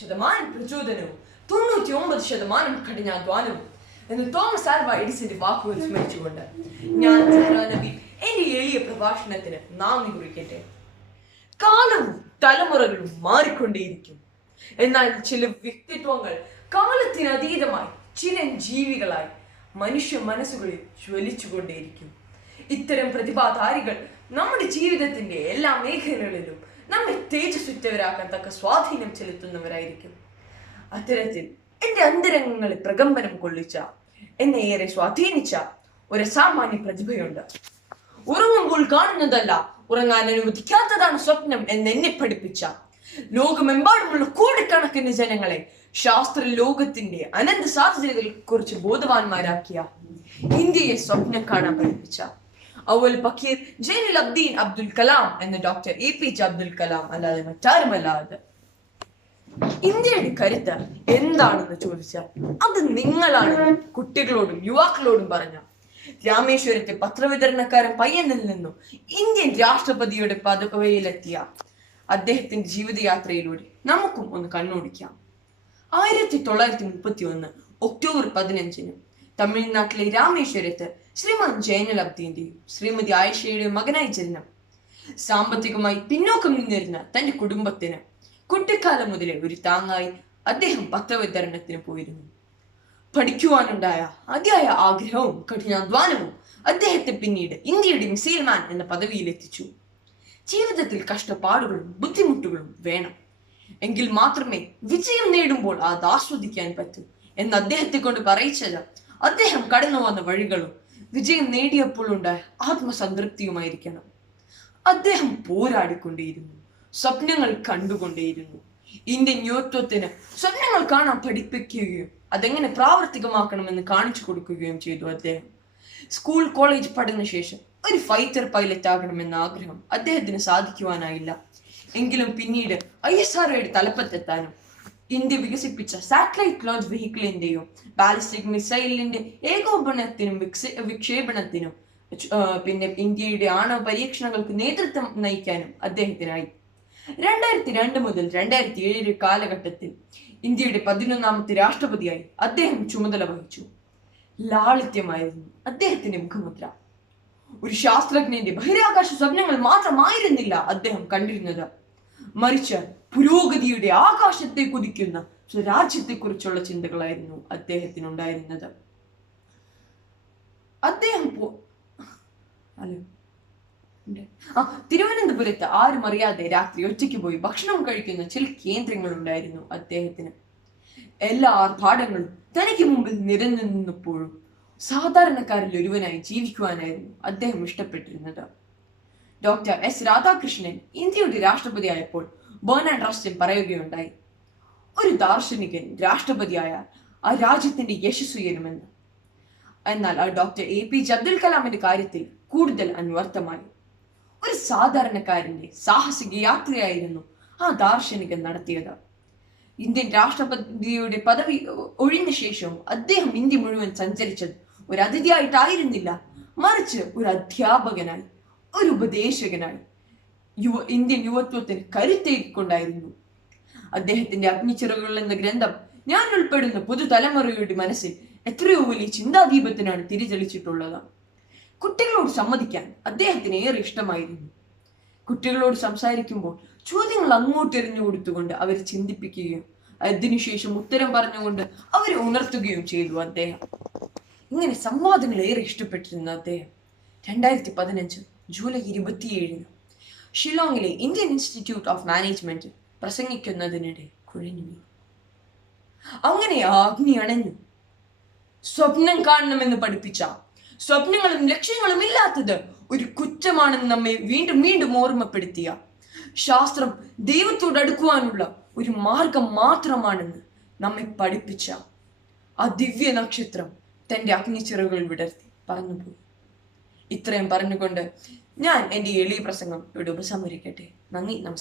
ശതമാനം പ്രചോദനവും 99% കഠിനാധ്വാനവും എന്ന് തോമസ് ആൽവ എഡിസന്റെ വാക്കുകൾ സ്മരിച്ചുകൊണ്ട് ഞാൻ നബി എന്റെ എളിയ പ്രഭാഷണത്തിന് നാന്ദി കുറിക്കട്ടെ. കാലവും തലമുറകളും മാറിക്കൊണ്ടേയിരിക്കും. എന്നാൽ ചില വ്യക്തിത്വങ്ങൾ കാലത്തിനതീതമായി ചിരഞ്ജീവികളായി മനുഷ്യ മനസ്സുകളിൽ ജ്വലിച്ചുകൊണ്ടേയിരിക്കും. ഇത്തരം പ്രതിഭാധാരികൾ നമ്മുടെ ജീവിതത്തിന്റെ എല്ലാ മേഖലകളിലും നമ്മെ തേജസ്സുറ്റവരാക്കാൻ തക്ക സ്വാധീനം ചെലുത്തുന്നവരായിരിക്കും. അത്തരത്തിൽ എന്റെ അന്തരംഗങ്ങളെ പ്രകമ്പനം കൊള്ളിച്ച, എന്നെ ഏറെ സ്വാധീനിച്ച ഒരു സാമാന്യ പ്രതിഭയുണ്ട്. ഉറങ്ങുമ്പോൾ കാണുന്നതല്ല, ഉറങ്ങാൻ അനുവദിക്കാത്തതാണ് സ്വപ്നം എന്നെ പഠിപ്പിച്ച, ലോകമെമ്പാടുമുള്ള കോടിക്കണക്കിന് ജനങ്ങളെ ശാസ്ത്ര ലോകത്തിന്റെ അനന്ത സാധ്യതകളെ കുറിച്ച് ബോധവാന്മാരാക്കിയ, ഇന്ത്യയെ സ്വപ്നം കാണാൻ പഠിപ്പിച്ച അവൽ ഫക്കീർ ജൈനുൽ അബ്ദീൻ അബ്ദുൽ കലാം എന്ന ഡോക്ടർ APJ അബ്ദുൽ കലാം അല്ലാതെ മറ്റാരുമല്ലാതെ. ഇന്ത്യയുടെ കരുത്ത് എന്താണെന്ന് ചോദിച്ചാൽ അത് നിങ്ങളാണ് കുട്ടികളോടും യുവാക്കളോടും പറഞ്ഞ രാമേശ്വരത്തെ പത്രവിതരണക്കാരൻ പയ്യനിൽ നിന്നും ഇന്ത്യൻ രാഷ്ട്രപതിയുടെ പദവിയിലെത്തിയ അദ്ദേഹത്തിന്റെ ജീവിതയാത്രയിലൂടെ നമുക്കും ഒന്ന് കണ്ണോടിക്കാം. 1931 ഒക്ടോബർ 15 തമിഴ്നാട്ടിലെ രാമേശ്വരത്ത് ശ്രീമാൻ ജൈനുൽ അബ്ദീന്റെയും ശ്രീമതി ആയിഷയുടെയും മകനായി ജനനം. സാമ്പത്തികമായി പിന്നോക്കം നിന്നിരുന്ന തന്റെ കുടുംബത്തിന് കുട്ടിക്കാലം മുതലേ ഒരു താങ്ങായി അദ്ദേഹം പത്രവിതരണത്തിന് പോയിരുന്നു. പഠിക്കുവാനുണ്ടായ അതിയായ ആഗ്രഹവും കഠിനാധ്വാനവും അദ്ദേഹത്തെ പിന്നീട് ഇന്ത്യയുടെ മിസൈൽ മാൻ എന്ന പദവിയിലെത്തിച്ചു. ജീവിതത്തിൽ കഷ്ടപ്പാടുകളും ബുദ്ധിമുട്ടുകളും വേണം, എങ്കിൽ മാത്രമേ വിജയം നേടുമ്പോൾ അത് ആസ്വദിക്കാൻ പറ്റൂ എന്ന് അദ്ദേഹത്തെ കൊണ്ട് പറയിച്ചത് അദ്ദേഹം കടന്നു വന്ന വഴികളും വിജയം നേടിയപ്പോൾ ഉണ്ടായ ആത്മസംതൃപ്തിയുമായിരിക്കണം. അദ്ദേഹം പോരാടിക്കൊണ്ടേയിരുന്നു, സ്വപ്നങ്ങൾ കണ്ടുകൊണ്ടേയിരുന്നു. ഇന്ത്യൻ യുവത്വത്തിന് സ്വപ്നങ്ങൾ കാണാൻ പഠിപ്പിക്കുകയും അതെങ്ങനെ പ്രാവർത്തികമാക്കണമെന്ന് കാണിച്ചു കൊടുക്കുകയും ചെയ്തു. അദ്ദേഹം സ്കൂൾ കോളേജ് പഠനശേഷം ഒരു ഫൈറ്റർ പൈലറ്റ് ആകണമെന്ന ആഗ്രഹം അദ്ദേഹത്തിന് സാധിക്കുവാനായില്ല. എങ്കിലും പിന്നീട് ISROയുടെ തലപ്പത്തെത്താനും ഇന്ത്യ വികസിപ്പിച്ച സാറ്റലൈറ്റ് ലോഞ്ച് വെഹിക്കിളിന്റെയും ബാലിസ്റ്റിക് മിസൈലിന്റെ ഏകോപനത്തിനും വിക്ഷേപണത്തിനും പിന്നെ ഇന്ത്യയുടെ ആണവ പരീക്ഷണങ്ങൾക്ക് നേതൃത്വം നയിക്കാനും അദ്ദേഹത്തിനായി. 2002 മുതൽ 2007 കാലഘട്ടത്തിൽ ഇന്ത്യയുടെ 11ാമത്തെ രാഷ്ട്രപതിയായി അദ്ദേഹം ചുമതല വഹിച്ചു. ലാളിത്യമായിരുന്നു അദ്ദേഹത്തിന്റെ മുഖമുദ്ര. ഒരു ശാസ്ത്രജ്ഞന്റെ ബഹിരാകാശ സ്വപ്നങ്ങൾ മാത്രമായിരുന്നില്ല അദ്ദേഹം കണ്ടിരുന്നത്, മറിച്ച് പുരോഗതിയുടെ ആകാശത്തെ കുതിക്കുന്ന സ്വരാജ്യത്തെ കുറിച്ചുള്ള ചിന്തകളായിരുന്നു അദ്ദേഹത്തിനുണ്ടായിരുന്നത്. അദ്ദേഹം തിരുവനന്തപുരത്ത് ആരും അറിയാതെ രാത്രി ഒറ്റയ്ക്ക് പോയി ഭക്ഷണം കഴിക്കുന്ന ചില കേന്ദ്രങ്ങൾ ഉണ്ടായിരുന്നു അദ്ദേഹത്തിന്. എല്ലാ ആർഭാടങ്ങളും തനിക്ക് മുമ്പിൽ നിരന്നു നിന്നപ്പോഴും സാധാരണക്കാരിൽ ഒരുവനായി ജീവിക്കുവാനായിരുന്നു അദ്ദേഹം ഇഷ്ടപ്പെട്ടിരുന്നത്. ഡോക്ടർ S രാധാകൃഷ്ണൻ ഇന്ത്യയുടെ രാഷ്ട്രപതിയായപ്പോൾ ബെർനാഡ് റസ്സൽ പറയുകയുണ്ടായി, ഒരു ദാർശനികൻ രാഷ്ട്രപതിയായാൽ ആ രാജ്യത്തിന്റെ യശസ് ഉയരുമെന്ന്. എന്നാൽ ആ ഡോക്ടർ APJ അബ്ദുൽ കലാമിന്റെ കാര്യത്തിൽ കൂടുതൽ അന്വർത്ഥമായി. ഒരു സാധാരണക്കാരന്റെ സാഹസിക യാത്രയായിരുന്നു ആ ദാർശനികൻ നടത്തിയത്. ഇന്ത്യൻ രാഷ്ട്രപതിയുടെ പദവി ഒഴിഞ്ഞ ശേഷവും അദ്ദേഹം ഇന്ത്യ മുഴുവൻ സഞ്ചരിച്ചത് ഒരു അതിഥിയായിട്ടായിരുന്നില്ല, മറിച്ച് ഒരു അധ്യാപകനായി, ഒരു ഉപദേശകനായി ഇന്ത്യൻ യുവത്വത്തിന് കരുത്തേക്കൊണ്ടായിരുന്നു. അദ്ദേഹത്തിന്റെ അഗ്നിച്ചിറകുകൾ എന്ന ഗ്രന്ഥം ഞാൻ ഉൾപ്പെടുന്ന പുതുതലമുറയുടെ മനസ്സിൽ എത്രയോ വലിയ ചിന്താദീപത്തിനാണ് തിരിതെളിച്ചിട്ടുള്ളത്. കുട്ടികളോട് സംവദിക്കാൻ അദ്ദേഹത്തിന് ഏറെ ഇഷ്ടമായിരുന്നു. കുട്ടികളോട് സംസാരിക്കുമ്പോൾ ചോദ്യങ്ങൾ അങ്ങോട്ടെറിഞ്ഞു കൊടുത്തുകൊണ്ട് അവരെ ചിന്തിപ്പിക്കുകയും അതിനുശേഷം ഉത്തരം പറഞ്ഞുകൊണ്ട് അവരെ ഉണർത്തുകയും ചെയ്തു. അദ്ദേഹം ഇങ്ങനെ സംവാദങ്ങൾ ഏറെ ഇഷ്ടപ്പെട്ടിരുന്ന അദ്ദേഹം 2015 ജൂലൈ 27 ഷിലോങ്ങിലെ ഇന്ത്യൻ ഇൻസ്റ്റിറ്റ്യൂട്ട് ഓഫ് മാനേജ്മെന്റിൽ പ്രസംഗിക്കുന്നതിനിടെ കുഴഞ്ഞു വീണു. അങ്ങനെ അഗ്നി അണഞ്ഞു. സ്വപ്നം കാണണമെന്ന് പഠിപ്പിച്ച, സ്വപ്നങ്ങളും ലക്ഷ്യങ്ങളും ഇല്ലാത്തത് ഒരു കുറ്റമാണെന്ന് നമ്മെ വീണ്ടും വീണ്ടും ഓർമ്മപ്പെടുത്തിയ, ശാസ്ത്രം ദൈവത്തോട് അടുക്കുവാനുള്ള ഒരു മാർഗം മാത്രമാണെന്ന് നമ്മെ പഠിപ്പിച്ച ആ ദിവ്യ നക്ഷത്രം തന്റെ അഗ്നിച്ചിറകുകൾ വിടർത്തി പറന്നുപോയി. ഇത്രയും പറഞ്ഞുകൊണ്ട് ഞാൻ എൻ്റെ എളിയ പ്രസംഗം ഇവിടെ ഉപസംഹരിക്കട്ടെ. നന്ദി, നമസ്കാരം.